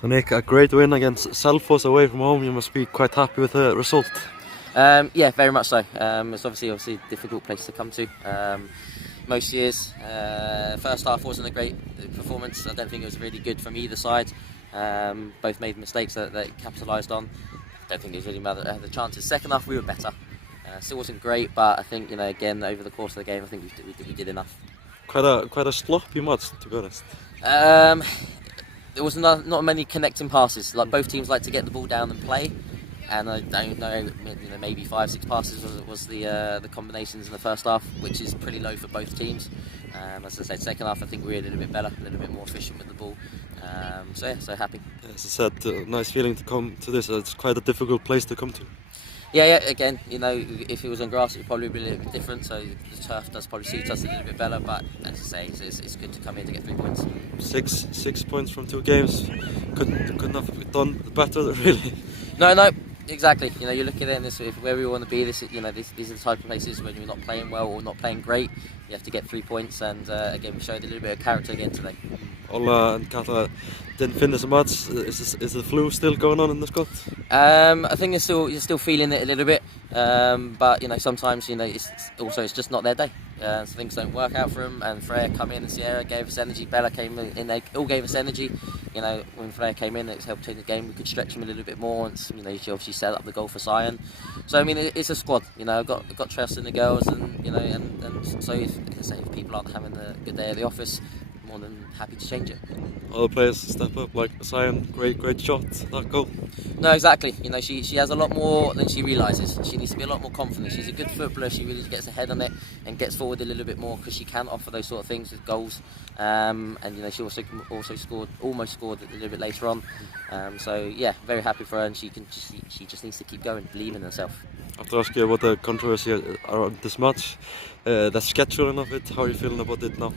So Nick, a great win against Selfoss away from home. You must be quite happy with the result. Yeah, very much so. It's obviously a difficult place to come to. Most years, first half wasn't a great performance. I don't think it was really good from either side. Both made mistakes that they capitalised on. I don't think it was really the chances. Second half we were better. Still wasn't great, but I think again over the course of the game, I think we did enough. Quite a sloppy match, to be honest. There was not many connecting passes. Like both teams like to get the ball down and play, and I don't know, maybe 5-6 passes was the combinations in the first half, which is pretty low for both teams. As I said, second half I think we were a little bit better, a little bit more efficient with the ball. So happy. As I said, nice feeling to come to this. It's quite a difficult place to come to. Yeah. Again, if it was on grass, it would probably be a little bit different. So the turf does probably suit us a little bit better. But as I say, it's good to come in to get 3 points. Six points from 2 games. Couldn't have done better, really. No, exactly. You look at it and this, where we want to be. These are the type of places when you're not playing well or not playing great. You have to get 3 points. And again, we showed a little bit of character again today. Ola and Kata didn't finish the match. Is the flu still going on in the squad? I think you're still feeling it a little bit, but sometimes it's just not their day. So things don't work out for them. And Freya come in, and Sierra gave us energy. Bella came in, they all gave us energy. When Freya came in, it helped change the game. We could stretch them a little bit more, and she obviously set up the goal for Sion. So it's a squad. I've got trust in the girls, and so if people aren't having a good day at the office, more than happy to change it. Other players step up, like Sion, great shot, that goal. No, exactly. She has a lot more than she realises. She needs to be a lot more confident. She's a good footballer. She really gets ahead on it and gets forward a little bit more because she can offer those sort of things with goals. And she also almost scored a little bit later on. So yeah, very happy for her, and she just needs to keep going, believe in herself. I have to ask you about the controversy around this match, the scheduling of it. How are you feeling about it now?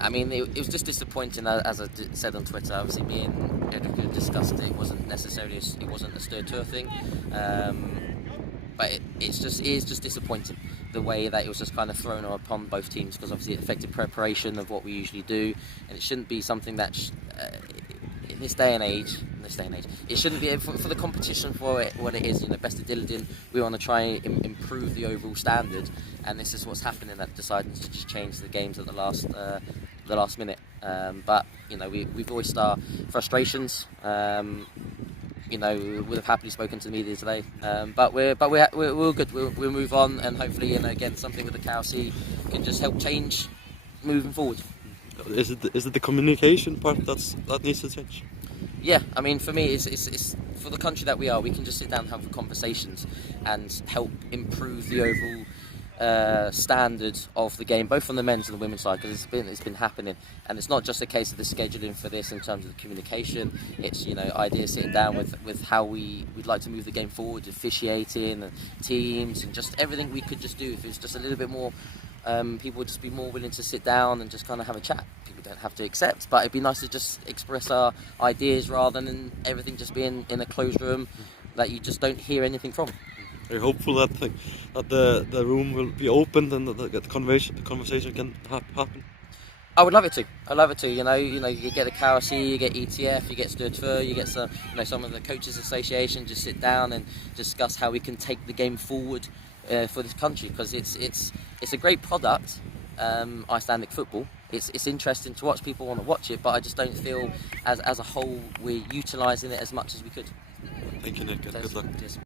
It was just disappointing, as I said on Twitter. Obviously, me and Edric discussed it. It wasn't necessarily a Stur Tour thing, but it is just disappointing the way that it was just kind of thrown upon both teams, because obviously it affected preparation of what we usually do, and it shouldn't be something that in this day and age, it shouldn't be for the competition for what it is. Best of Dillydin, we want to try and improve the overall standard, and this is what's happening. That deciding to just change the games at the last minute. But we voiced our frustrations. We would have happily spoken to the media today. But we're all good. We'll move on, and hopefully again something with the KRC can just help change moving forward. Is it the communication part that needs to change? Yeah, for me, it's for the country that we are. We can just sit down and have conversations and help improve the overall standard of the game, both on the men's and the women's side, because it's been happening. And it's not just a case of the scheduling for this in terms of the communication. It's ideas sitting down with how we'd like to move the game forward, officiating and teams, and just everything we could just do. If it's just a little bit more, people would just be more willing to sit down and just kind of have a chat. People don't have to accept, but it'd be nice to just express our ideas rather than everything just being in a closed room that you just don't hear anything from. Are you hopeful that the room will be opened and that the conversation can happen? I would love it to. You get the KRC, you get ETF, you get Stur Tour, you get some of the coaches association. Just sit down and discuss how we can take the game forward for this country, because it's a great product. Icelandic football. It's interesting to watch. People want to watch it, but I just don't feel as a whole we're utilising it as much as we could. Thank you, Nick. Good luck. Cheers.